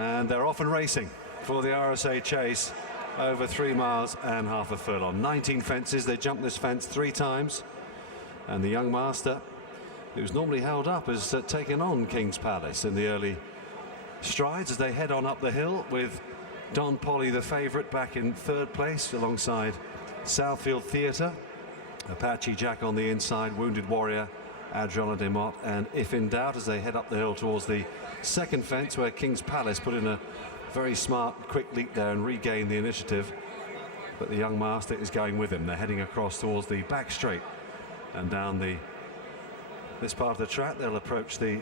And they're off and racing for the RSA Chase over 3 miles and half a furlong. 19 fences. They jumped this fence 3 times. And the young master, who's normally held up, has taken on King's Palace in the early strides as they head on up the hill, with Don Poli, the favourite, back in 3rd place alongside Southfield Theatre, Apache Jack on the inside, Wounded Warrior, Adriana de Mott, and If in Doubt as they head up the hill towards the 2nd fence, where King's Palace put in a very smart quick leap there and regained the initiative. But the young master is going with him. They're heading across towards the back straight and down this part of the track. They'll approach the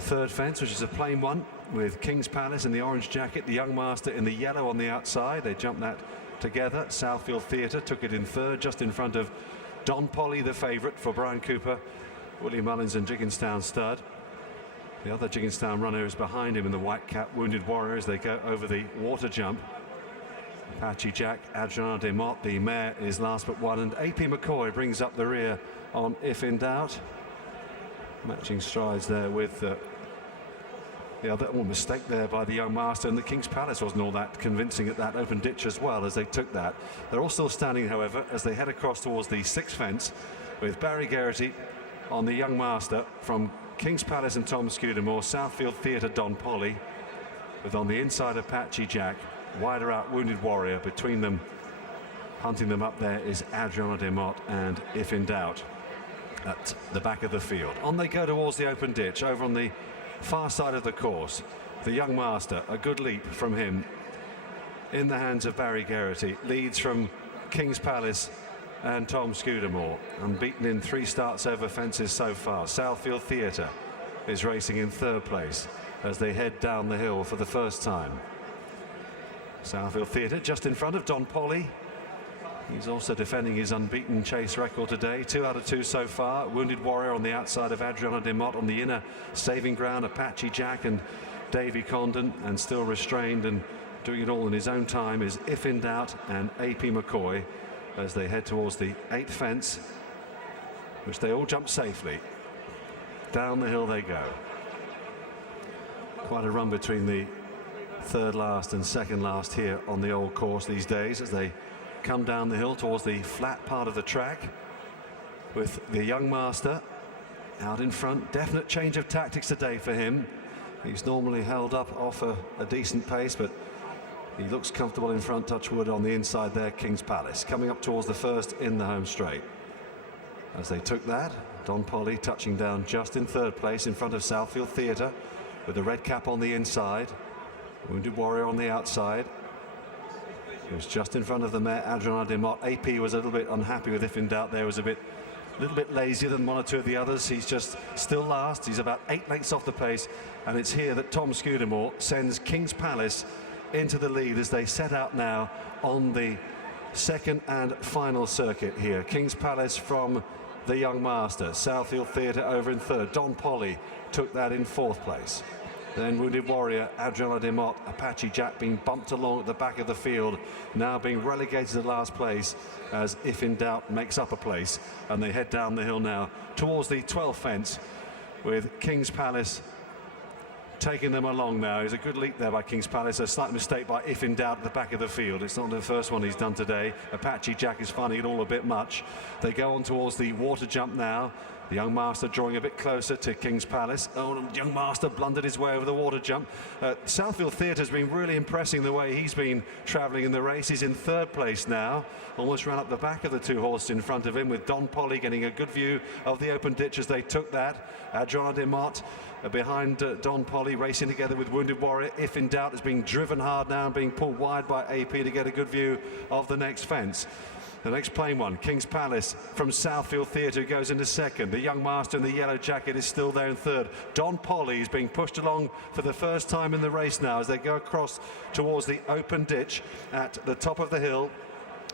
3rd fence, which is a plain one, with King's Palace in the orange jacket, the young master in the yellow on the outside. They jumped that together. Southfield Theatre took it in 3rd, just in front of Don Poli, the favourite for Bryan Cooper, Willie Mullins and Jigginstown stud. The other Jigginstown runner is behind him in the white cap, Wounded Warrior, as they go over the water jump. Apache Jack, Adriana de Mott, the mare, is last but one, and AP McCoy brings up the rear on If in Doubt. Matching strides there with the other mistake there by the young master, and the King's Palace wasn't all that convincing at that open ditch as well as they took that. They're all still standing, however, as they head across towards the 6th fence, with Barry Geraghty on the young master from King's Palace and Tom Scudamore, Southfield Theatre Don Poli, with on the inside Apache Jack, wider out Wounded Warrior. Between them, hunting them up there, is Adriana de Mott and If in Doubt at the back of the field. On they go towards the open ditch over on the far side of the course. The young master, a good leap from him in the hands of Barry Geraghty, leads from King's Palace and Tom Scudamore, unbeaten in 3 starts over fences so far. Southfield Theatre is racing in 3rd place as they head down the hill for the first time. Southfield Theatre just in front of Don Poli. He's also defending his unbeaten chase record today, 2 out of 2 so far. Wounded Warrior on the outside of Adriana de Mott. On the inner saving ground, Apache Jack and Davy Condon, and still restrained and doing it all in his own time is If in Doubt and AP McCoy as they head towards the 8th fence, which they all jump safely. Down the hill they go. Quite a run between the 3rd last and 2nd last here on the old course these days as they come down the hill towards the flat part of the track, with the young master out in front. Definite change of tactics today for him. He's normally held up off a decent pace, but he looks comfortable in front. Touch wood on the inside there. King's Palace coming up towards the 1st in the home straight. As they took that, Don Poli touching down just in 3rd place in front of Southfield Theatre, with the red cap on the inside, Wounded Warrior on the outside. He was just in front of the mare Adriana de Mott. AP was a little bit unhappy with If in Doubt there, was a little bit lazier than 1 or 2 of the others. He's just still last. He's about 8 lengths off the pace, and it's here that Tom Scudamore sends King's Palace into the lead as they set out now on the 2nd and final circuit here. King's Palace from the young master, Southfield Theatre over in 3rd. Don Poli took that in 4th place. Then Wounded Warrior, Adriana de Mott, Apache Jack being bumped along at the back of the field, now being relegated to last place as If in Doubt makes up a place, and they head down the hill now towards the 12th fence, with King's Palace taking them along now. It's a good leap there by King's Palace. A slight mistake by If in Doubt at the back of the field. It's not the first one he's done today. Apache Jack is finding it all a bit much. They go on towards the water jump now. The young master drawing a bit closer to King's Palace. Oh, the young master blundered his way over the water jump. Southfield Theatre has been really impressing the way he's been travelling in the race. He's in 3rd place now. Almost ran up the back of the 2 horses in front of him, with Don Poli getting a good view of the open ditch as they took that. Adriana de Mott behind Don Poli, racing together with Wounded Warrior. If in Doubt is being driven hard now and being pulled wide by AP to get a good view of the next fence. The next plain one, King's Palace from Southfield Theatre, goes into 2nd. The young master in the yellow jacket is still there in 3rd. Don Poli is being pushed along for the first time in the race now as they go across towards the open ditch at the top of the hill.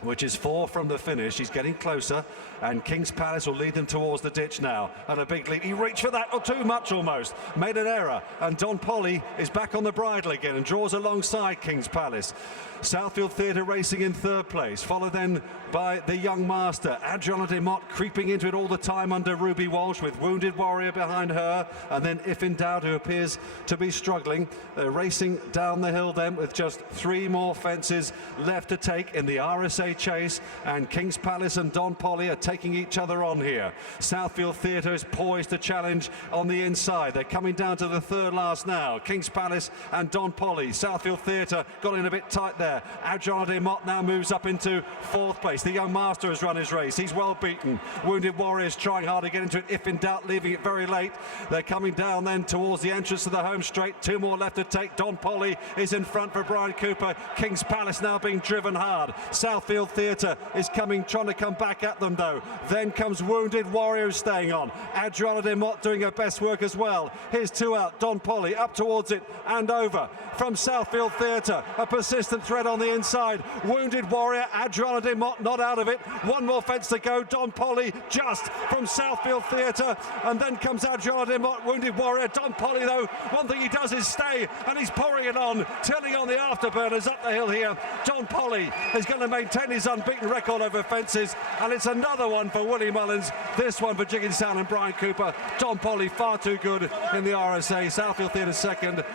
which is 4 from the finish. He's getting closer, and King's Palace will lead them towards the ditch now. And a big lead. He reached for that, or too much almost. Made an error, and Don Poli is back on the bridle again and draws alongside King's Palace. Southfield Theatre racing in 3rd place, followed then by the Young Master. Adriana de Mott creeping into it all the time under Ruby Walsh, with Wounded Warrior behind her, and then If in Doubt, who appears to be struggling. Racing down the hill then with just 3 more fences left to take in the RSA Chase, and King's Palace and Don Poli are taking each other on here. Southfield Theatre is poised to challenge on the inside. They're coming down to the 3rd last now. King's Palace and Don Poli. Southfield Theatre got in a bit tight there. Adriana de Mott now moves up into 4th place. The Young Master has run his race. He's well beaten. Wounded Warriors trying hard to get into it. If in Doubt, leaving it very late. They're coming down then towards the entrance to the home straight. 2 more left to take. Don Poli is in front for Bryan Cooper. King's Palace now being driven hard. Southfield Theatre is coming, trying to come back at them though. Then comes Wounded Warrior staying on. Adriana de Mott doing her best work as well. Here's 2 out. Don Poli up towards it and over. From Southfield Theatre, a persistent threat on the inside. Wounded Warrior, Adriana de Mott not out of it. 1 more fence to go. Don Poli just from Southfield Theatre, and then comes Adriana de Mott. Wounded Warrior. Don Poli though, one thing he does is stay, and he's pouring it on, turning on the afterburners up the hill here. Don Poli is going to maintain his unbeaten record over fences, and it's another one for Willie Mullins. This one for Jigginstown and Bryan Cooper. Don Poli far too good in the RSA. Southfield Theatre 2nd.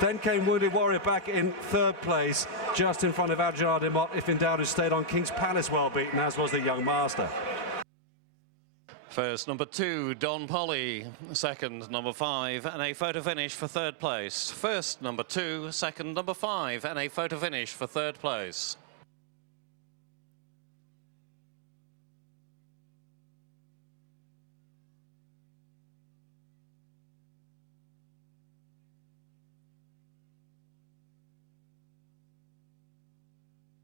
Then came Wounded Warrior back in 3rd place, just in front of Adriana de Mott. If in Doubt, who stayed on. King's Palace well beaten, as was the Young Master. First, number 2, Don Poli. Second, number 5, and a photo finish for 3rd place. First, number 2, second, number 5, and a photo finish for 3rd place.